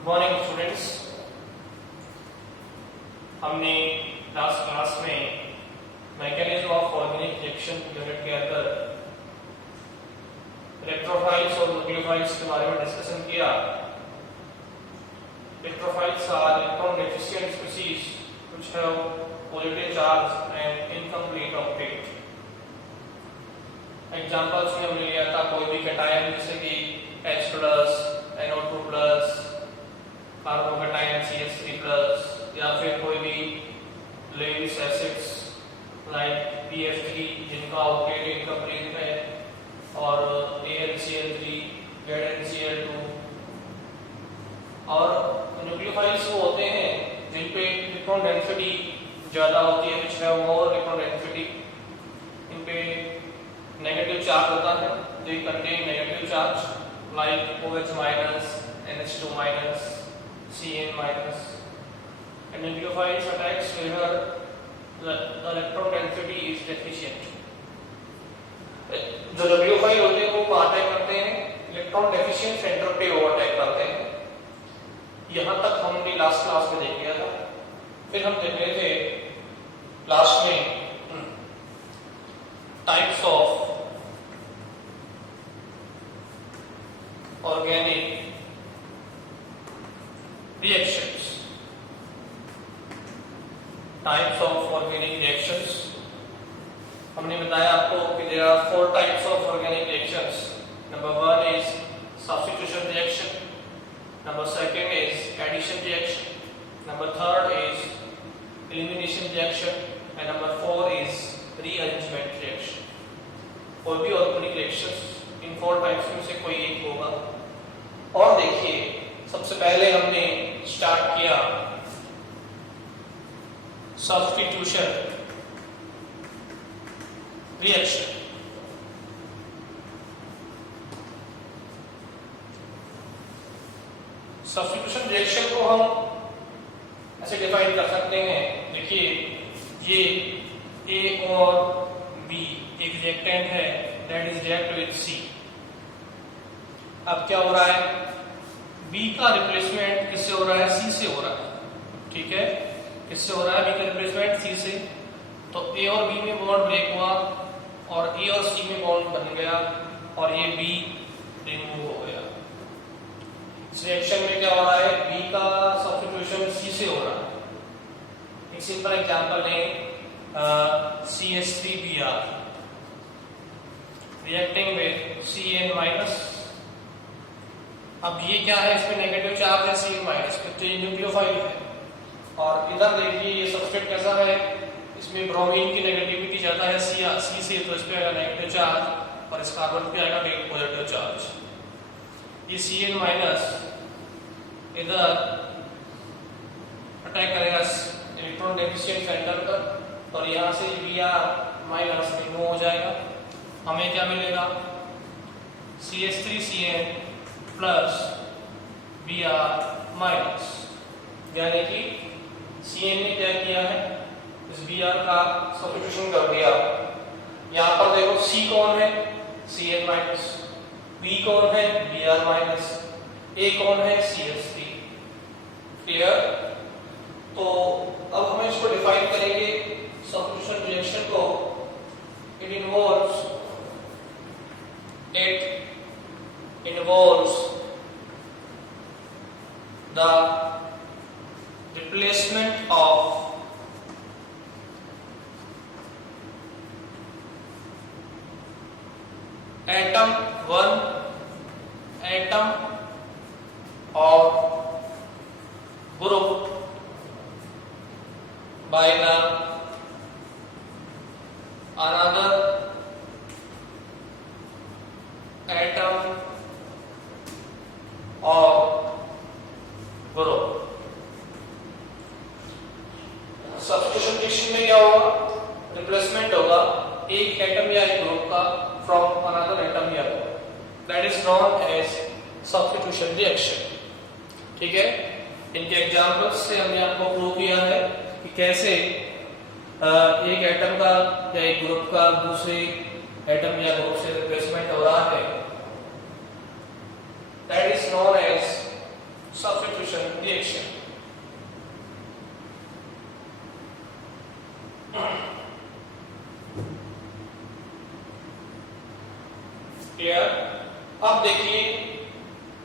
Good morning students. हमने last class में mechanism of organic reaction unit के अंदर इलेक्ट्रोफाइल्स और न्यूक्लियोफाइल्स के बारे में डिस्कशन किया। Electrophiles are electron deficient species which have positive charge and incomplete octet. Examples में हमने लिया था कोई भी कैटायन जैसे कि H+, NO2+, कार्बोकैटायन CH3+, या फिर कोई भी लेविस एसिड्स लाइक BF3 जिनका ऑक्टेट इनकम्प्लीट है, और AlCl3, ZnCl2। और न्यूक्लियोफाइल्स वो होते हैं जिन पे इलेक्ट्रॉन डेंसिटी ज्यादा होती है, which have more electron density। इन पे नेगेटिव चार्ज होता है, they contain negative charge like OH-, NH2-, Cn-। and nucleophiles attacks where the electron density is deficient। जो न्यूक्लियोफाइल होते हैं वो अटैक करते हैं इलेक्ट्रॉन डेफिशिएंट सेंटर पे, वो अटैक करते हैं। यहां तक हमने लास्ट क्लास में देख लिया था। फिर हम देख रहे थे लास्ट में types of organic reactions. Types of organic reactions हमने बताया आपको कि there are 4 types of organic reactions. Number 1 is substitution reaction, number 2 is addition reaction, number 3 is elimination reaction, and number 4 is rearrangement reaction. कोई भी organic reactions in 4 टाइप्स में से कोई एक होगा। और देखिए, सबसे पहले हमने स्टार्ट किया सब्स्टिट्यूशन रिएक्शन। सब्स्टिट्यूशन रिएक्शन को हम ऐसे डिफाइन कर सकते हैं। देखिए, ये A और B एक रिएक्टेंट है that is react with C। अब क्या हो रहा है, B का रिप्लेसमेंट किससे हो रहा है? C से हो रहा है। ठीक है, किससे हो रहा है? B का रिप्लेसमेंट C से। तो A और B में बॉन्ड ब्रेक हुआ और A और C में बॉन्ड बन गया और ये B रिमूव हो गया। इस रिएक्शन में क्या हो रहा है? B का सब्स्टिट्यूशन C से हो रहा है। एक सिंपल एग्जांपल लें, CH3Br रिएक्टिंग विद Cn-। अब ये क्या है? इसमें नेगेटिव चार्ज है Cn-, तो ये न्यूक्लियोफाइल है। और इधर देखिए ये सब्सट्रेट कैसा है, इसमें ब्रोमीन की नेगेटिविटी ज्यादा है C से, तो इस पे आएगा नेगेटिव चार्ज और इस कार्बन पे आएगा पॉजिटिव चार्ज। ये Cn- इधर अटैक करेगा इलेक्ट्रॉन डेफिशिएंट सेंटर पर और यहाँ से Br- रिमूव हो जाएगा। हमें क्या मिलेगा? CH3Cn प्लस Br-, यानी कि Cn ने क्या किया है, इस Br का सब्स्टिट्यूशन कर दिया। यहाँ पर देखो C कौन है? Cn-, B कौन है? Br-, A कौन है? CH3। क्लियर? तो अब हम इसको डिफाइन करेंगे सब्स्टिट्यूशन रिएक्शन को। It involves the replacement of atom 1 atom or group by the another atom or group. Substitution reaction में क्या होगा? रिप्लेसमेंट होगा एक एटम या एक ग्रुप का फ्रॉम अनदर एटम या group, that is known as substitution reaction. ठीक है, इनके एग्जांपल्स से हमने आपको प्रूव किया है कि कैसे एक एटम का या एक ग्रुप का दूसरे एटम या ग्रुप से रिप्लेसमेंट हो रहा है, that is known as substitution substitution reaction. Clear? अब देखिए,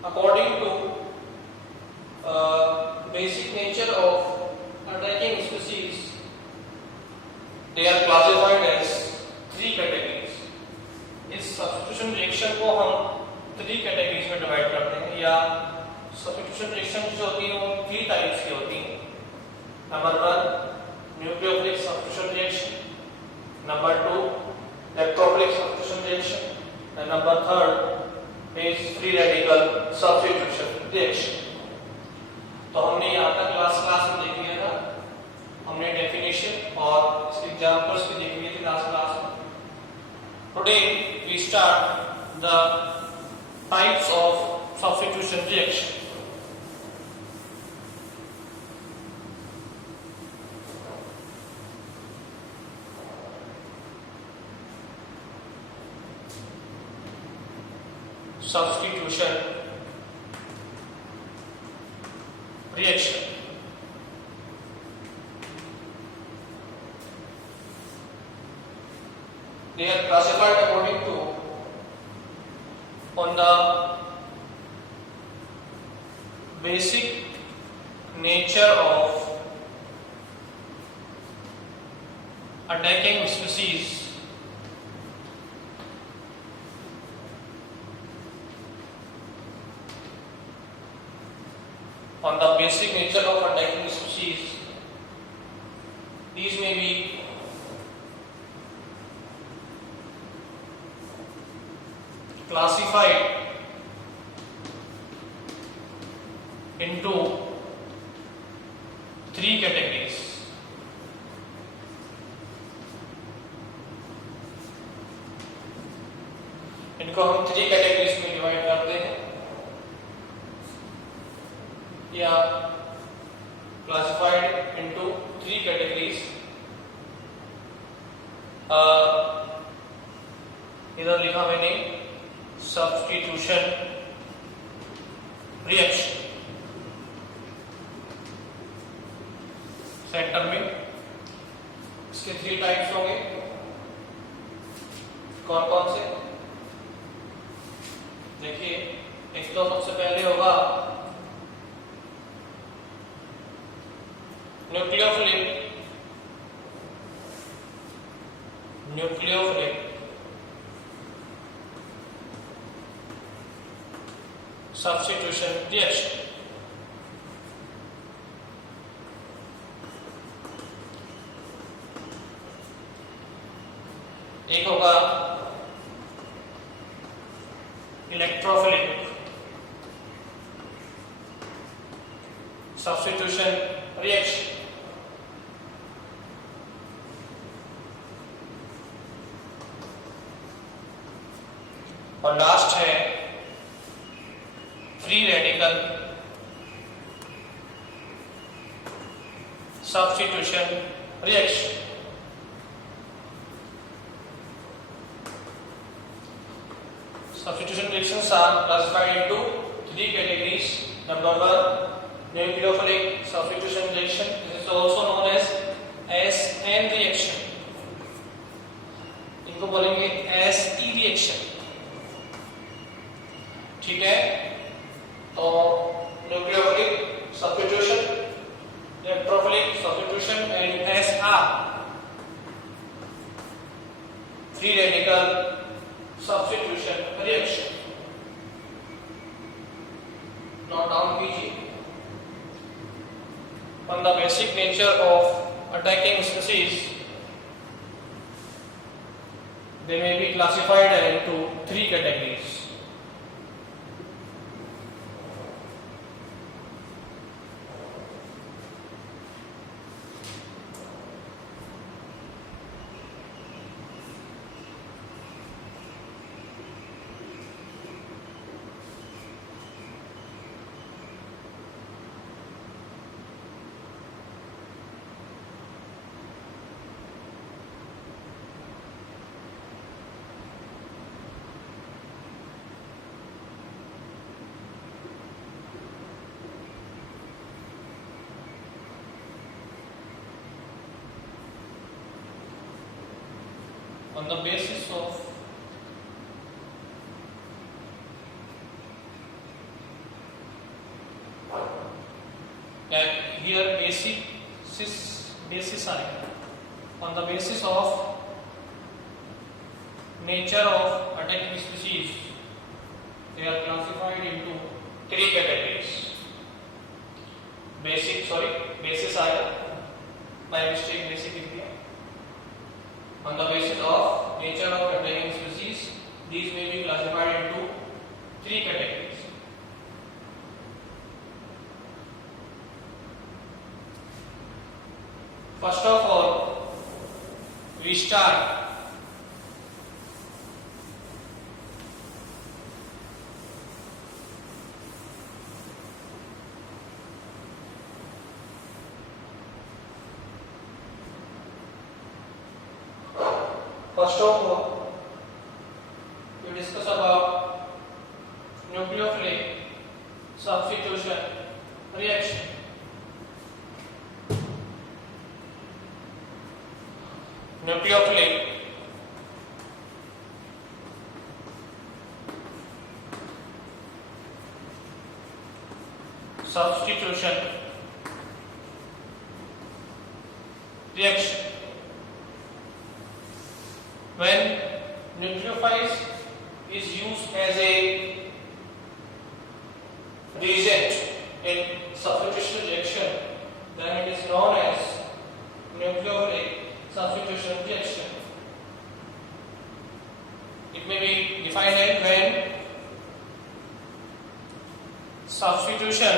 according to basic nature of attacking species, they are classified as three categories. इस substitution reaction को हम three categories में divide करते हैं, या substitution reaction जो होती है वो three types की होती हैं. Number one, nucleophilic substitution reaction. Number two, electrophilic substitution reaction. And number third is free radical substitution reaction. तो हमने यहाँ तक क्लास में देख लिया था, हमने डेफिनेशन और इसके एग्जांपल्स भी देख लिए थे लास्ट क्लास में. Today we start the types of substitution reaction. Substitution reaction. They are classified according to on the basic nature of attacking species, on the basic nature of attacking species. These may be classified into three categories. इनको हम three categories में डिवाइड करते हैं, या classified into three categories. इधर लिखा मैंने substitution reaction, centre में इसके three types होंगे. कौन कौन से देखिए, एक तो सबसे पहले होगा न्यूक्लियोफिलिक substitution reaction. एक होगा इलेक्ट्रोफिलिक substitution reaction. और लास्ट है free radical substitution reaction. Substitution reactions are classified into three categories. Number one, nucleophilic substitution reaction. This is also known as SN reaction. इनको बोलेंगे SE reaction. ठीक है, तो nucleophilic substitution, electrophilic substitution and SR, free radical substitution reaction. Note down PG. On the basic nature of attacking species, they may be classified into three categories. on the basis of here basis आएगा on the basis of nature of attacking species they are classified into 3 categories. basis आएगा by mistake basic लिख दिया. On the basis of nature of attacking species these may be classified into 3 categories. First of all, we start we discuss about nucleophilic substitution reaction. Nucleophilic substitution reaction. When nucleophiles is used as a reagent in substitution reaction, then it is known as nucleophilic substitution reaction. It may be defined as when substitution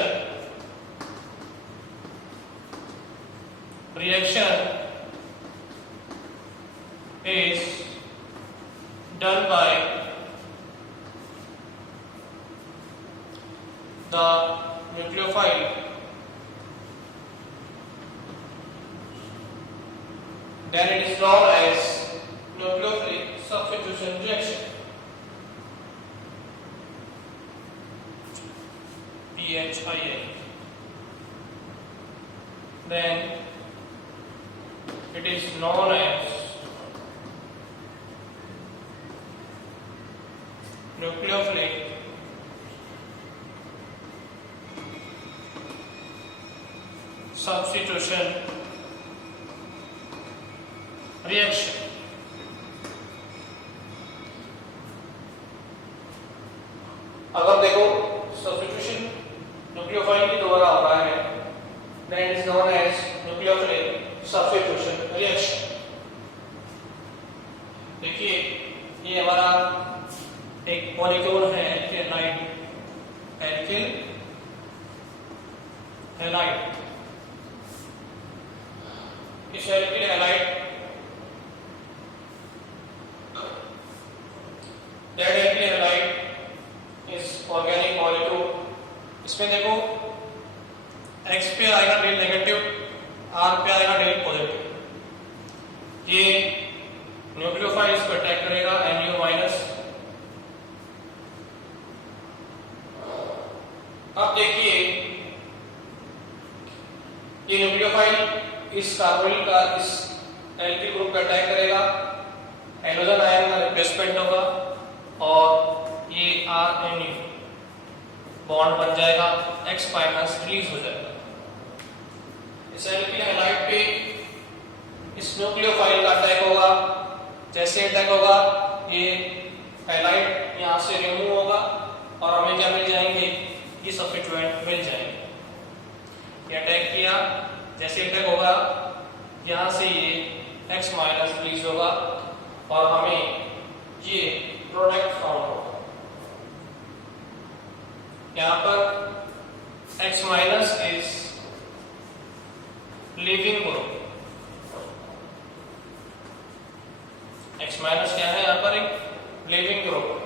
reaction is done by the nucleophile then it is known as nucleophilic substitution reaction. PHIA. Then it is known as nucleophilic substitution reaction. अगर देखो substitution nucleophile के द्वारा हो रहा है then it is known as nucleophilic substitution reaction. देखिए ये हमारा एक मॉलिक्यूल है एल्किल हैलाइड. इस alkyl halide that alkyl halide is organic molecule. इसमें देखो X पे आएगा डेल नेगेटिव, R पे आएगा डेल पॉजिटिव. ये न्यूक्लियोफाइल इस पर अटैक करेगा Nu माइनस. अब देखिए ये न्यूक्लियोफाइल इस कार्बोनिल का इस एल्किल ग्रुप पे अटैक करेगा, हाइड्रोजन आयन का रिप्लेसमेंट होगा और ये RNU बॉन्ड बन जाएगा, X माइनस रिलीज हो जाएगा. इस एल्किल हैलाइड पे इस न्यूक्लियोफाइल का अटैक होगा. जैसे अटैक होगा ये हैलाइड यहाँ से रिमूव होगा और हमें क्या मिल जाएंगे, ये सब्स्टिट्यूएंट मिल जाएंगे. ये अटैक किया, जैसे अटैक होगा यहाँ से ये X माइनस रिलीज होगा और हमें ये प्रोडक्ट फाउंड होगा. यहाँ पर X minus is leaving group. X minus क्या है, यहाँ पर एक लीविंग ग्रुप.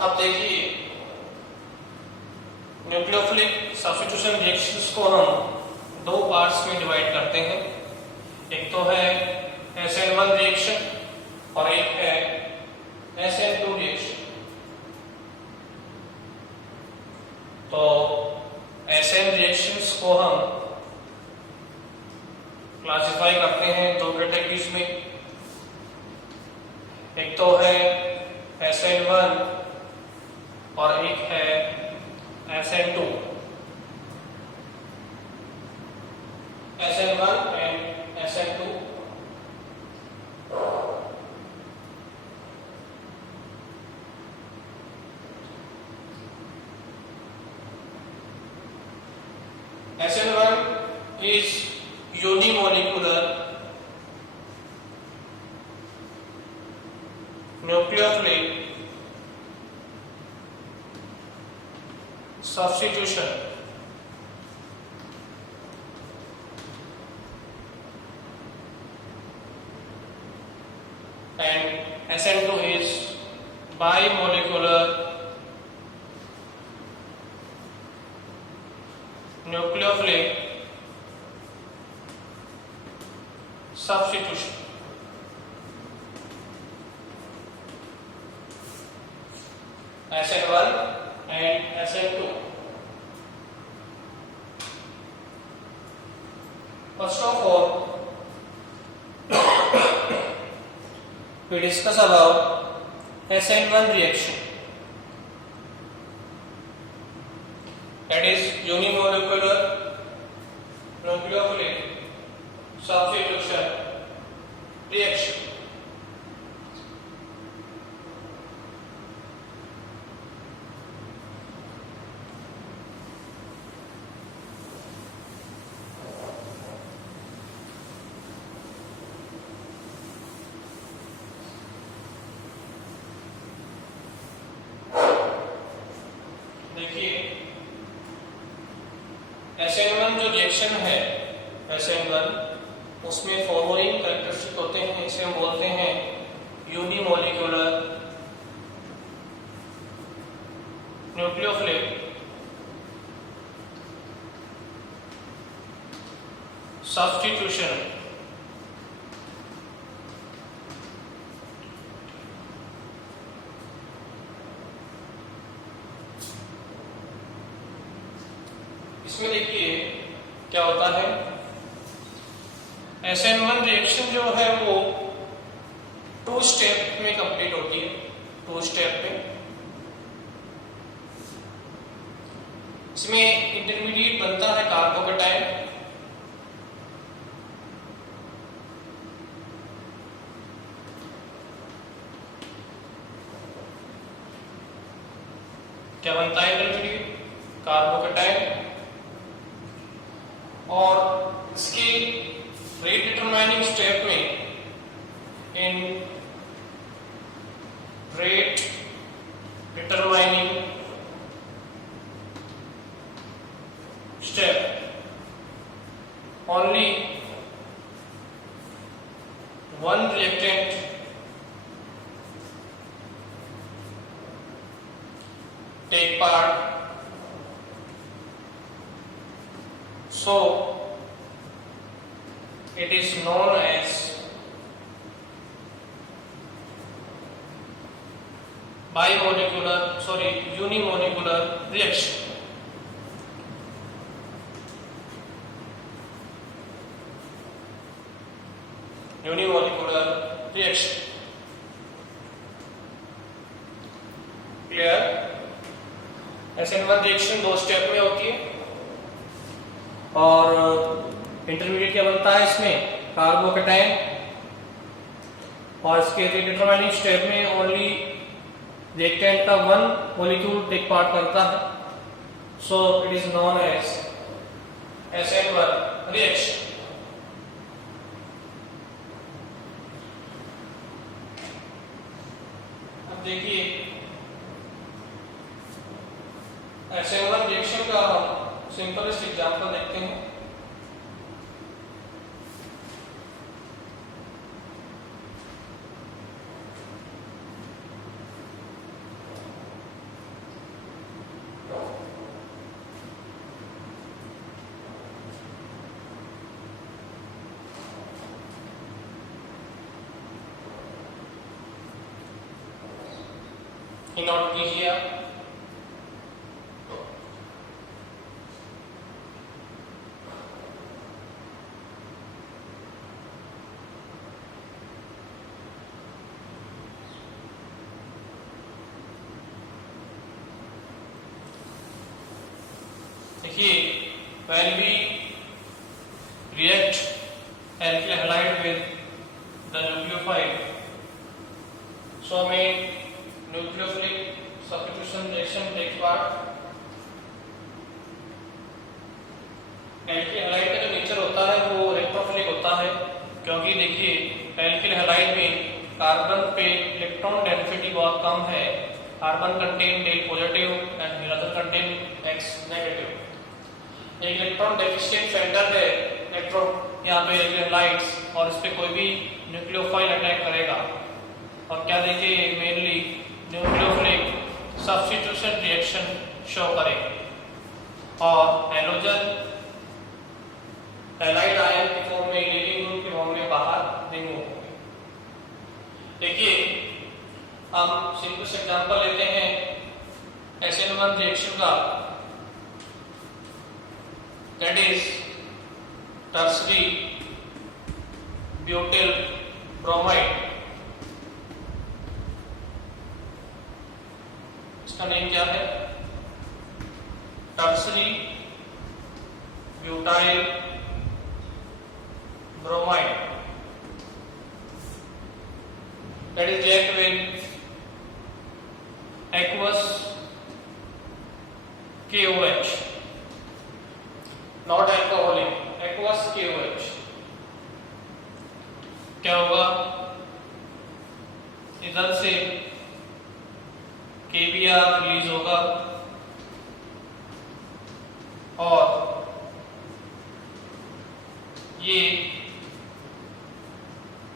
अब देखिए न्यूक्लियोफिलिक सब्स्टिट्यूशन रिएक्शंस को हम दो पार्ट्स में डिवाइड करते हैं। एक तो है SN1 रिएक्शन और एक है SN2 रिएक्शन। तो SN रिएक्शंस को हम क्लासिफाई करते हैं दो कैटेगरीज में। एक तो है SN1 और एक है SN2। SN1 and SN2। SN1 is unimolecular nucleophile substitution and SN2 is bimolecular nucleophile substitution। SN1 and SN2। First of all, we discuss about SN1 reaction, that is unimolecular nucleophile substitution reaction। देखिए SN1 जो रिएक्शन है SN1 उसमें following characteristic होते हैं। इसे हम बोलते हैं यूनिमोलिकुलर न्यूक्लियोफिलिक सब्स्टिट्यूशन। इसमें देखिए क्या होता है, SN1 रिएक्शन जो है वो 2 स्टेप में कंप्लीट होती है। 2 स्टेप में इसमें इंटरमीडिएट बनता है कार्बोकेटाइन, क्या बनता है इंटरमीडिएट कार्बोकेटाइन, और इसके रेट डिटरमाइनिंग स्टेप में in rate determining step only one reactant take part, so it is known as unimolecular reaction। unimolecular reaction, clear. SN1 reaction 2 स्टेप में होती है और इंटरमीडिएट क्या बनता है इसमें कार्बोकेटाइन, और इसके डिटरमाइनिंग स्टेप में ओनली रिएक्टेंट का 1 मॉलिक्यूल टेक पार्ट करता है, so it is known as SN1 reaction. अब देखिए SN1 रिएक्शन का हम सिंपलेस्ट एग्जांपल देखते हैं। ये नोट कीजिए आप। देखिए, when we react alkyl halide with the nucleophile, so हमें nucleophilic substitution reaction takes part। alkyl halide का जो नेचर होता है वो इलेक्ट्रोफिलिक होता है, क्योंकि देखिए alkyl halide में कार्बन पे इलेक्ट्रॉन डेंसिटी बहुत कम है। Carbon contain Del positive and halogen contain X negative. एक इलेक्ट्रॉन डेफिशिएंट सेंटर है इलेक्ट्रॉन यहाँ पे हाइड्राइड्स, और इस पे कोई भी न्यूक्लियोफाइल अटैक करेगा और क्या देखिए mainly nucleophilic substitution reaction show करेगी और हैलोजन हैलाइड आयन के फॉर्म में लीविंग ग्रुप के फॉर्म में बाहर रिमूव होंगे। देखिए हम सिंपल एग्जांपल लेते हैं SN1 रिएक्शन का, that is tertiary butyl bromide। इसका नेम क्या है? tertiary butyl bromide, that is react with aqueous KOH, not alcoholic, aqueous KOH। क्या होगा? इधर से KBr रिलीज होगा और ये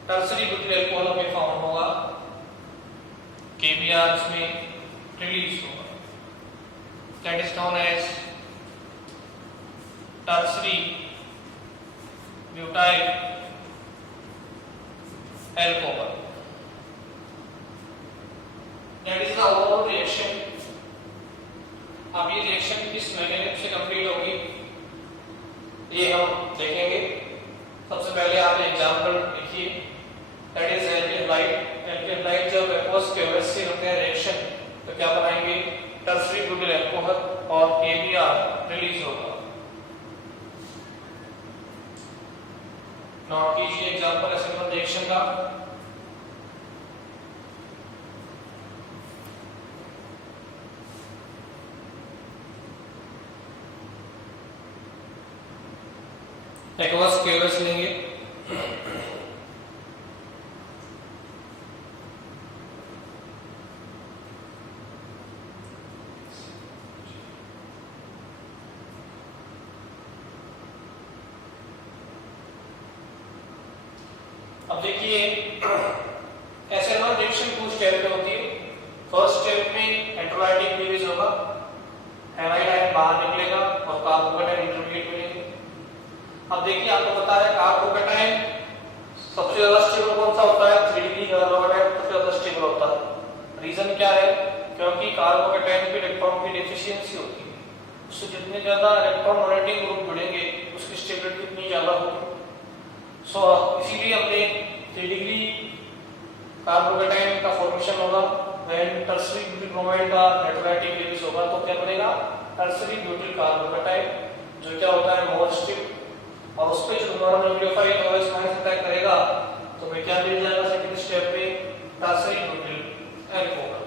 टर्सरी ब्यूटिल अल्कोहल में फॉर्म होगा, KBr इसमें रिलीज होगा, that is known as tertiary butyl alcohol। That is the overall reaction। अब ये रिएक्शन किस मैकेनिज्म से कंप्लीट होगी ये हम देखेंगे। सबसे पहले आप एग्जांपल देखिए, that is alkyl halide। alkyl halide जब aqueous KOH से होते हैं रिएक्शन तो क्या बनाएंगे? tertiary butyl alcohol और KBr रिलीज होगा। नोट कीजिए एग्जांपल SN1 रिएक्शन का। एक्वस KOH लेंगे, अब देखिए SN1 रिएक्शन 2 स्टेप में होती है। फर्स्ट स्टेप में इलेक्ट्रोलाइटिक रिलीज होगा, हैलाइड आयन बाहर निकलेगा और कार्बोकेटाइन इंटरमीडिएट मिलेंगे। अब देखिए आपको पता है कार्बोकेटाइन सबसे ज्यादा स्टेबल कौन सा होता है? 3 डिग्री कार्बोकेटाइन सबसे ज्यादा स्टेबल होता है। रीजन क्या है? क्योंकि कार्बोकेटाइन पे इलेक्ट्रॉन की डेफिशिएंसी होती है, उससे जितने ज्यादा इलेक्ट्रॉन डोनेटिंग ग्रुप जुड़ेंगे उसकी स्टेबिलिटी उतनी ज्यादा होगी। सो इसीलिए हमने 3 डिग्री कार्बोकेटाइन का फॉर्मेशन होगा। व्हेन टर्सरी ब्यूटिल ब्रोमाइड का इलेक्ट्रोलाइटिक रिलीज होगा तो क्या बनेगा? टर्सरी ब्यूटिल कार्बोकेटाइन, जो क्या होता है मोर स्टेबल, और उस पे जो हमारा न्यूक्लियोफाइल OH माइनस अटैक करेगा तो हमें क्या मिल जाएगा सेकंड स्टेप में? Tertiary butyl alcohol.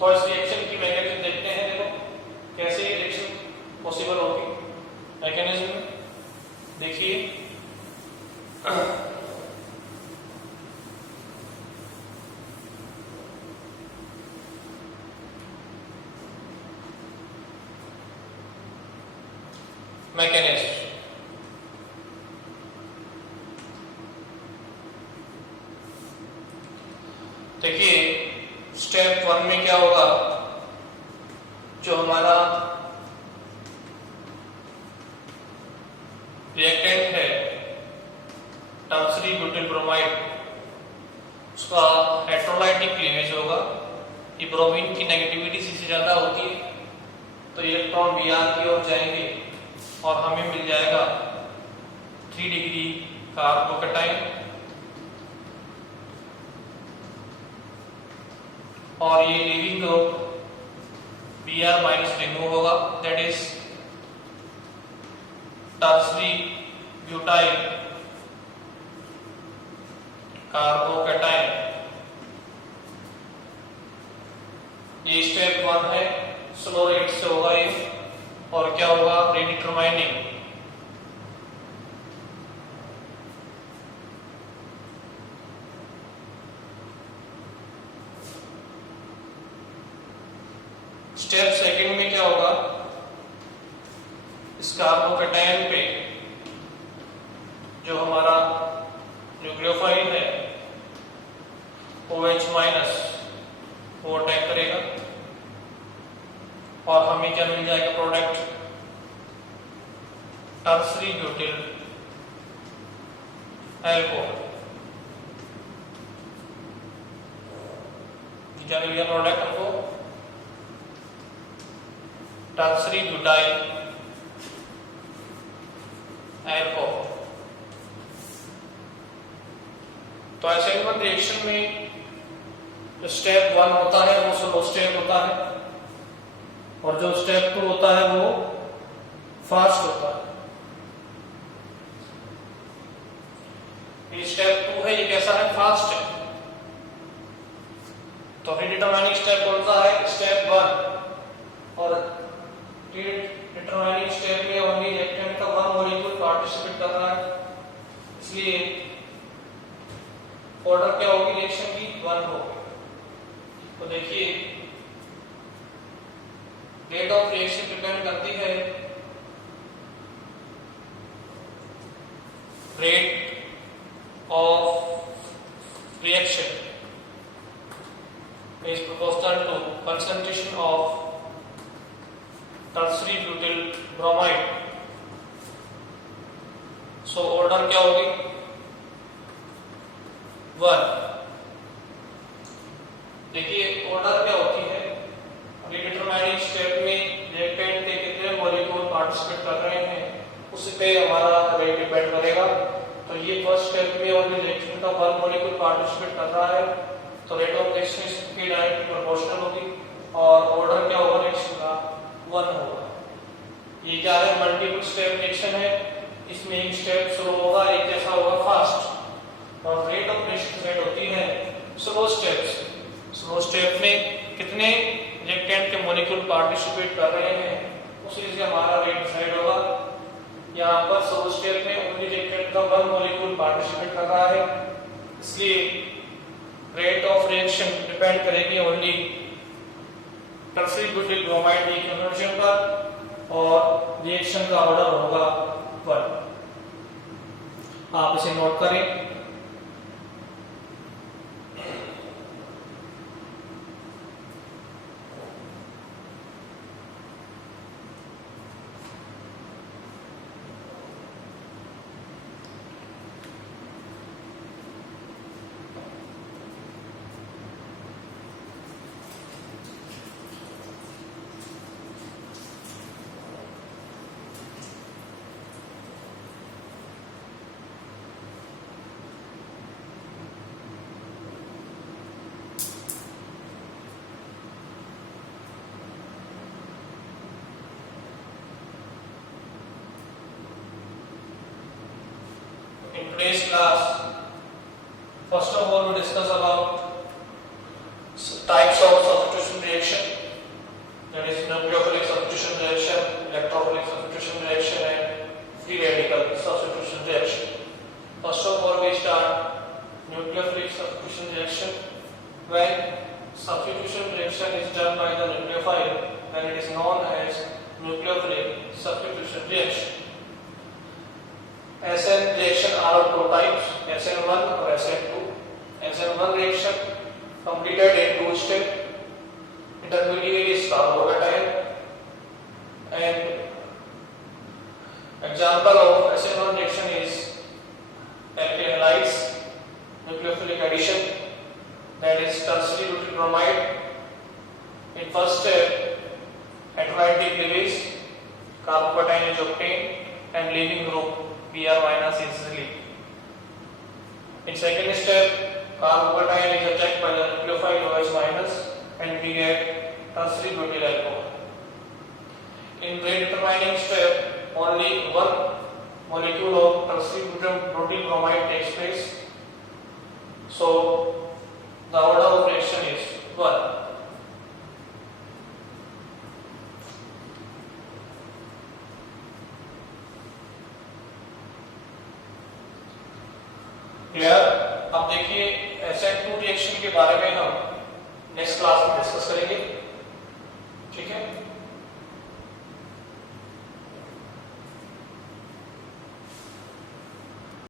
तो इस रिएक्शन की मैकेनिज्म देखते हैं। देखो कैसे ये रिएक्शन पॉसिबल होगी। मैकेनिज्म देखिए, मैकेनिज्म देखिए स्टेप 1 में क्या होगा? जो हमारा रिएक्टेंट है टर्सरी ब्यूटिल ब्रोमाइड, उसका इलेक्ट्रोलाइटिक क्लीवेज होगा। ये ब्रोमीन की नेगेटिविटी सी से ज़्यादा होती है, तो इलेक्ट्रॉन Br की ओर जाएंगे और हमें मिल जाएगा 3 डिग्री कार्बोकैटायन, और ये leaving group Br minus remove होगा, that is tertiary butyl carbocation. ये स्टेप 1 है, स्लो रेट से होगा ये, और क्या होगा, रीडिटरमाइनिंग। स्टेप सेकंड में क्या होगा, इस कार्बोकैटायन पे जो हमारा न्यूक्लियोफाइल है OH माइनस वो अटैक करेगा और हमें क्या मिल जाएगा, प्रोडक्ट टर्सरी ब्यूटिल अल्कोहल। क्या मिल गया प्रोडक्ट हमको, टर्सरी ब्यूटाइल अल्कोहल। तो SN1 रिएक्शन में जो स्टेप 1 होता है वो स्लो स्टेप होता है, और जो स्टेप 2 होता है वो फास्ट होता है। ये स्टेप 2 है, ये कैसा है, फास्ट है। तो रीडिटरमाइनिंग स्टेप कौन सा है, स्टेप 1, और रीडिटरमाइनिंग स्टेप में ओनली रिएक्टेंट का 1 मॉलिक्यूल पार्टिसिपेट कर रहा है, इसलिए ऑर्डर क्या होगी रिएक्शन की, 1 होगी। तो देखिए रेट ऑफ रिएक्शन डिपेंड करती है rate of reaction is proportional to concentration of tertiary butyl bromide। so order क्या होगी, 1। देखिए ऑर्डर क्या होती है, रीडिटरमाइनिंग स्टेप में रिएक्टेंट के कितने मॉलिक्यूल पार्टिसिपेट कर रहे हैं उस पे हमारा रेट डिपेंड करेगा। तो ये फर्स्ट स्टेप में ओनली रिएक्शन का 1 मॉलिक्यूल पार्टिसिपेट कर रहा है, तो रेट ऑफ रिएक्शन इसकी डायरेक्टली प्रोपोर्शनल होगी, और ऑर्डर क्या होगा रिएक्शन का, 1 होगा। ये क्या है, मल्टीपल स्टेप रिएक्शन है, इसमें एक स्टेप स्लो होगा, एक कैसा होगा, फास्ट। और रेट ऑफ रिएक्शन रेट होती है स्लो स्टेप्स। स्लो स्टेप में कितने रिएक्टेंट के मॉलिक्यूल पार्टिसिपेट कर रहे हैं उसी से हमारा रेट डिसाइड होगा। यहाँ पर स्लो स्टेप में ओनली रिएक्टेंट का 1 मॉलिक्यूल पार्टिसिपेट कर रहा है, इसलिए रेट ऑफ रिएक्शन डिपेंड करेगी ओनली टर्सरी ब्यूटिल ब्रोमाइड की कन्वर्जन पर, और रिएक्शन का ऑर्डर होगा 1। आप इसे नोट करें। In today's class, first of all, we discuss about types of substitution reaction, that is nucleophilic substitution reaction, electrophilic substitution reaction, and free radical substitution reaction. First of all, we start nucleophilic substitution reaction. When substitution reaction is done by the nucleophile, then it is known as nucleophilic substitution reaction. SN reaction are of two types, SN1 or SN2. SN1 reaction completed in 2 steps. Intermediate is carbocation, and example of SN1 reaction is alkyl halides, nucleophilic addition, that is tertiary butyl bromide is obtained and leaving group Br minus is released. In second step, carbocation is attacked by the nucleophile OH minus and we get tertiary butyl alcohol. In rate determining step, only one molecule of tertiary butyl bromide takes place. So the order of reaction is 1. क्लियर? अब देखिए SN2 reaction के बारे में हम